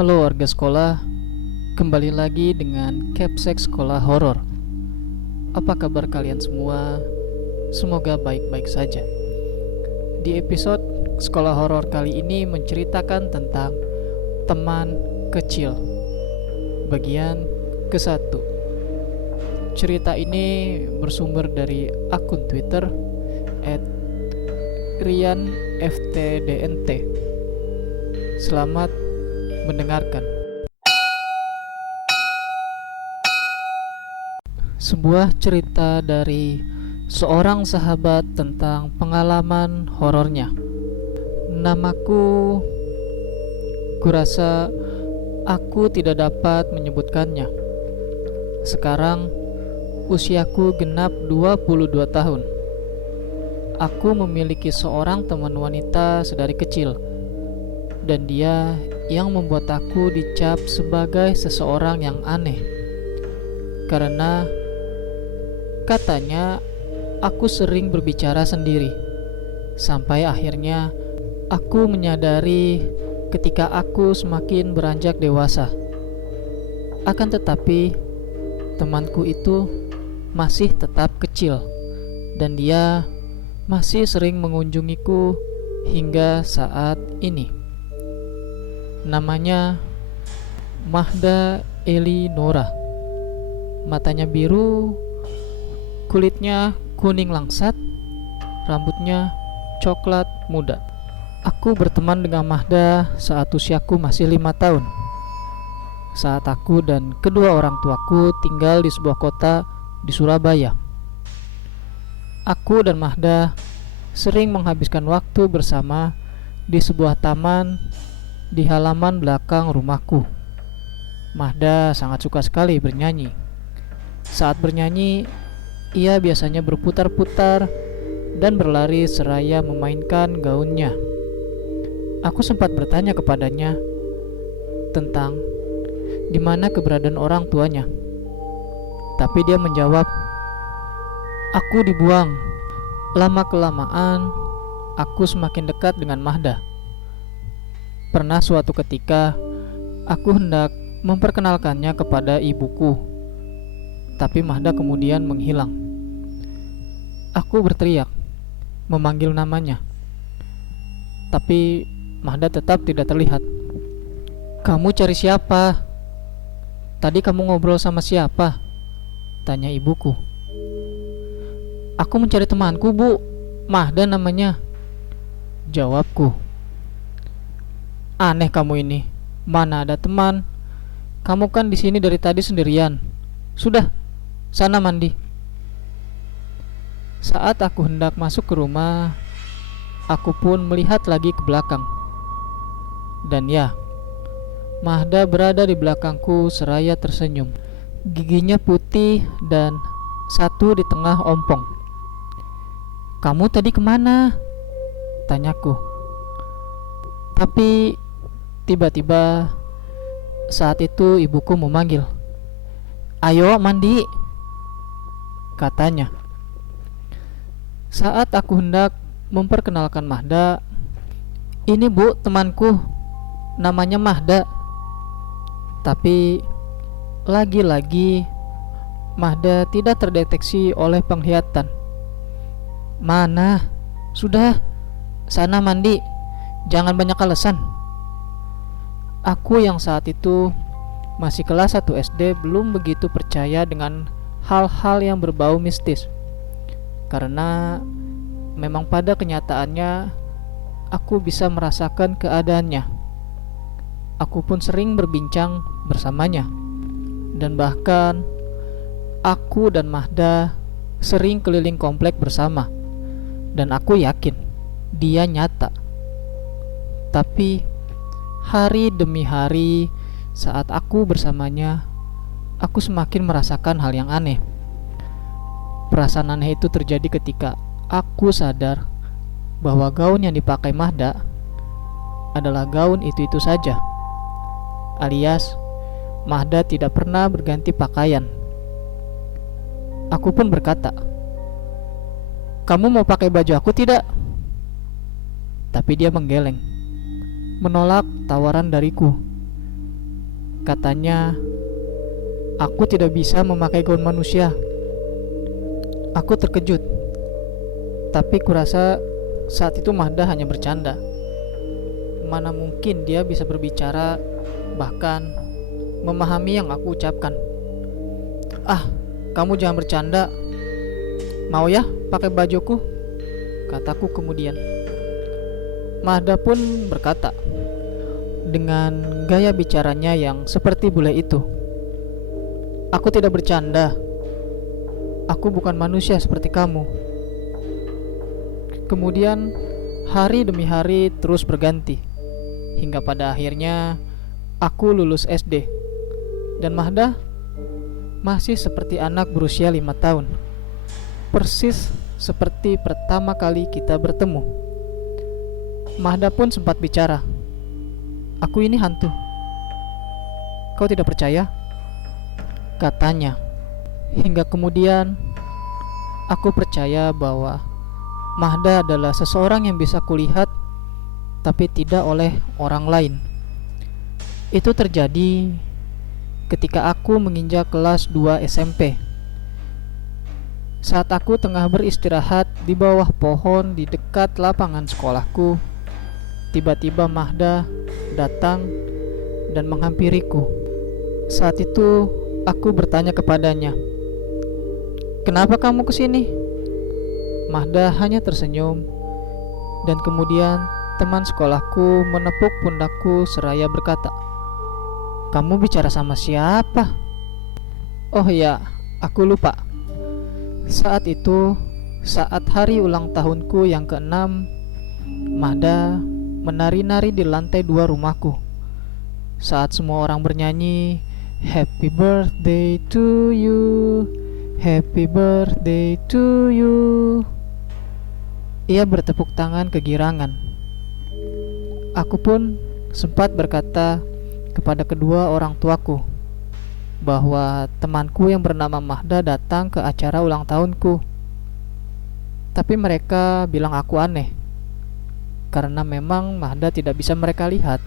Halo warga sekolah, kembali lagi dengan Capsek Sekolah Horor. Apa kabar kalian semua? Semoga baik-baik saja. Di episode Sekolah Horor kali ini menceritakan tentang teman kecil, bagian ke-1. Cerita ini bersumber dari akun Twitter @rianftdnt. Selamat mendengarkan. Sebuah cerita dari seorang sahabat tentang pengalaman horornya. Namaku, kurasa aku tidak dapat menyebutkannya. Sekarang usiaku genap 22 tahun. Aku memiliki seorang teman wanita sedari kecil, dan dia yang membuat aku dicap sebagai seseorang yang aneh. Karena katanya aku sering berbicara sendiri. Sampai akhirnya aku menyadari ketika aku semakin beranjak dewasa. Akan tetapi temanku itu masih tetap kecil, dan dia masih sering mengunjungiku hingga saat ini. Namanya Mahda Elinora. Matanya biru, kulitnya kuning langsat, rambutnya coklat muda. Aku berteman dengan Mahda saat usiaku masih 5 tahun. Saat aku dan kedua orang tuaku tinggal di sebuah kota di Surabaya. Aku dan Mahda sering menghabiskan waktu bersama di sebuah taman di halaman belakang rumahku. Mahda sangat suka sekali bernyanyi. Saat bernyanyi, ia biasanya berputar-putar dan berlari seraya memainkan gaunnya. Aku sempat bertanya kepadanya tentang di mana keberadaan orang tuanya. Tapi dia menjawab, "Aku dibuang." Lama-kelamaan, aku semakin dekat dengan Mahda. Pernah suatu ketika, aku hendak memperkenalkannya kepada ibuku, tapi Mahda kemudian menghilang. Aku berteriak, memanggil namanya, tapi Mahda tetap tidak terlihat. "Kamu cari siapa? Tadi kamu ngobrol sama siapa?" tanya ibuku. "Aku mencari temanku, Bu. Mahda namanya," jawabku. "Aneh kamu ini. Mana ada teman? Kamu kan di sini dari tadi sendirian. Sudah, sana mandi." Saat aku hendak masuk ke rumah, aku pun melihat lagi ke belakang. Dan ya, Mahda berada di belakangku seraya tersenyum. Giginya putih dan satu di tengah ompong. "Kamu tadi kemana?" tanyaku. Tapi tiba-tiba saat itu ibuku memanggil. "Ayo mandi," katanya. Saat aku hendak memperkenalkan Mahda, "Ini Bu, temanku, namanya Mahda." Tapi lagi-lagi Mahda tidak terdeteksi oleh penglihatan. "Mana? Sudah, sana mandi. Jangan banyak alasan." Aku yang saat itu masih kelas 1 SD belum begitu percaya dengan hal-hal yang berbau mistis. Karena memang pada kenyataannya aku bisa merasakan keadaannya. Aku pun sering berbincang bersamanya. Dan bahkan aku dan Mahda sering keliling komplek bersama. Dan aku yakin dia nyata. Tapi hari demi hari saat aku bersamanya, aku semakin merasakan hal yang aneh. Perasaan aneh itu terjadi ketika aku sadar bahwa gaun yang dipakai Mahda adalah gaun itu-itu saja. Alias, Mahda tidak pernah berganti pakaian. Aku pun berkata, "Kamu mau pakai baju aku tidak?" Tapi dia menggeleng, menolak tawaran dariku. Katanya, aku tidak bisa memakai gaun manusia. Aku terkejut, tapi kurasa saat itu Mahda hanya bercanda. Mana mungkin dia bisa berbicara, bahkan memahami yang aku ucapkan. Ah, kamu jangan bercanda. Mau ya pakai bajuku? Kataku kemudian. Mahda pun berkata dengan gaya bicaranya yang seperti bule itu, aku tidak bercanda. Aku bukan manusia seperti kamu. Kemudian hari demi hari terus berganti, hingga pada akhirnya aku lulus SD. Dan Mahda masih seperti anak berusia 5 tahun, persis seperti pertama kali kita bertemu. Mahda pun sempat bicara, aku ini hantu. Kau tidak percaya? Katanya. Hingga kemudian aku percaya bahwa Mahda adalah seseorang yang bisa kulihat tapi tidak oleh orang lain. Itu terjadi ketika aku menginjak kelas 2 SMP. Saat aku tengah beristirahat di bawah pohon di dekat lapangan sekolahku, tiba-tiba Mahda datang dan menghampiriku. Saat itu aku bertanya kepadanya, "Kenapa kamu kesini?" Mahda hanya tersenyum, dan kemudian teman sekolahku menepuk pundakku seraya berkata, "Kamu bicara sama siapa?" Oh ya, aku lupa. Saat itu, saat hari ulang tahunku yang ke-6, Mahda menari-nari di lantai 2 rumahku. Saat semua orang bernyanyi, "Happy birthday to you, happy birthday to you." Ia bertepuk tangan kegirangan. Aku pun sempat berkata kepada kedua orang tuaku bahwa temanku yang bernama Mahda datang ke acara ulang tahunku. Tapi mereka bilang aku aneh, karena memang Mahda tidak bisa mereka lihat.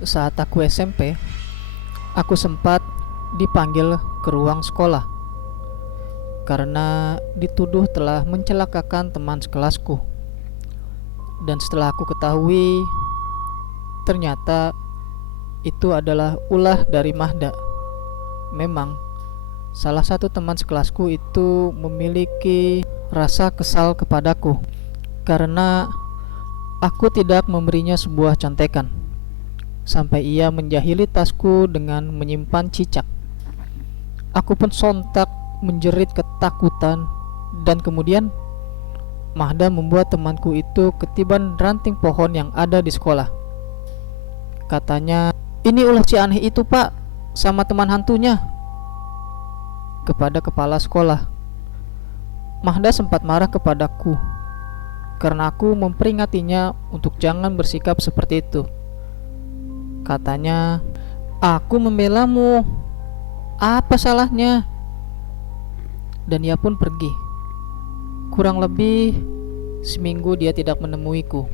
Saat aku SMP, aku sempat dipanggil ke ruang sekolah karena dituduh telah mencelakakan teman sekelasku. Dan setelah aku ketahui, ternyata itu adalah ulah dari Mahda. Memang salah satu teman sekelasku itu memiliki rasa kesal kepadaku karena aku tidak memberinya sebuah contekan, sampai ia menjahili tasku dengan menyimpan cicak. Aku pun sontak menjerit ketakutan, dan kemudian Mahda membuat temanku itu ketiban ranting pohon yang ada di sekolah. Katanya, "Ini ulah si aneh itu, Pak, sama teman hantunya." Kepada kepala sekolah. Mahda sempat marah kepadaku karena aku memperingatinya untuk jangan bersikap seperti itu. Katanya, "Aku membelamu, apa salahnya?" Dan ia pun pergi. Kurang lebih seminggu dia tidak menemuiku.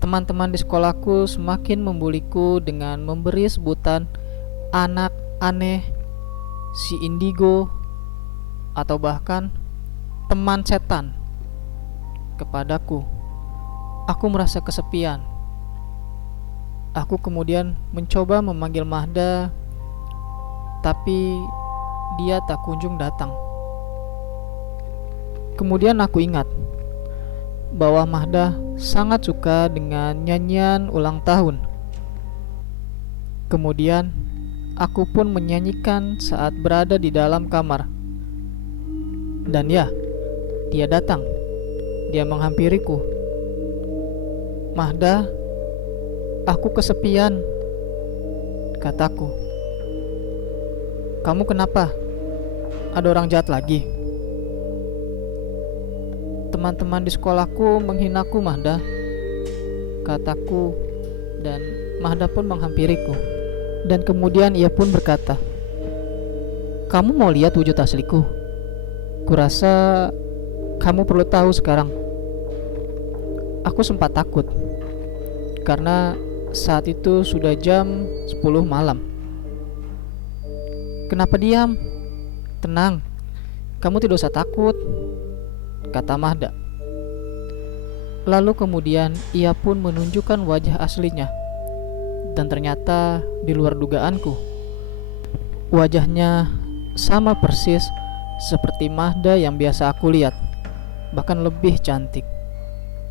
Teman-teman di sekolahku semakin membuliku dengan memberi sebutan anak aneh, si indigo, atau bahkan teman setan kepadaku. Aku merasa kesepian. Aku kemudian mencoba memanggil Mahda, tapi dia tak kunjung datang. Kemudian aku ingat bahwa Mahda sangat suka dengan nyanyian ulang tahun. Kemudian aku pun menyanyikan saat berada di dalam kamar. Dan ya, dia datang. Dia menghampiriku. "Mahda, aku kesepian," kataku. "Kamu kenapa? Ada orang jahat lagi?" "Teman-teman di sekolahku menghinaku, Mahda," kataku, dan Mahda pun menghampiriku. Dan kemudian ia pun berkata, "Kamu mau lihat wujud asliku? Kurasa kamu perlu tahu sekarang." Aku sempat takut karena Saat itu sudah jam 10 malam. "Kenapa diam? Tenang, kamu tidak usah takut," kata Mahda. Lalu kemudian ia pun menunjukkan wajah aslinya. Dan ternyata di luar dugaanku, wajahnya sama persis seperti Mahda yang biasa aku lihat, bahkan lebih cantik.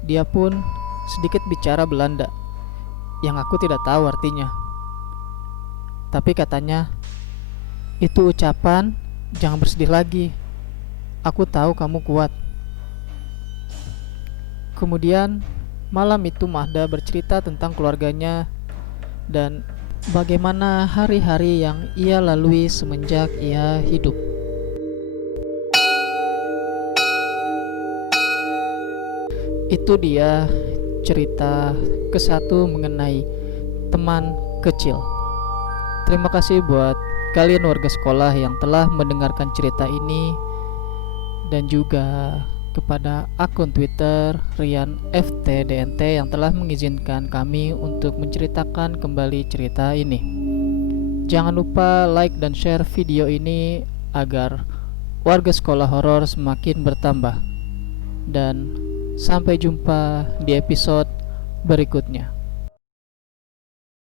Dia pun sedikit bicara Belanda yang aku tidak tahu artinya. Tapi katanya, "Itu ucapan, jangan bersedih lagi. Aku tahu kamu kuat." Kemudian malam itu Mahda bercerita tentang keluarganya dan bagaimana hari-hari yang ia lalui semenjak ia hidup. Itu dia cerita ke-1 mengenai teman kecil. Terima kasih buat kalian warga sekolah yang telah mendengarkan cerita ini, dan juga kepada akun Twitter Rian FTDNT yang telah mengizinkan kami untuk menceritakan kembali cerita ini. Jangan lupa like dan share video ini agar warga sekolah horor semakin bertambah. Dan sampai jumpa di episode berikutnya.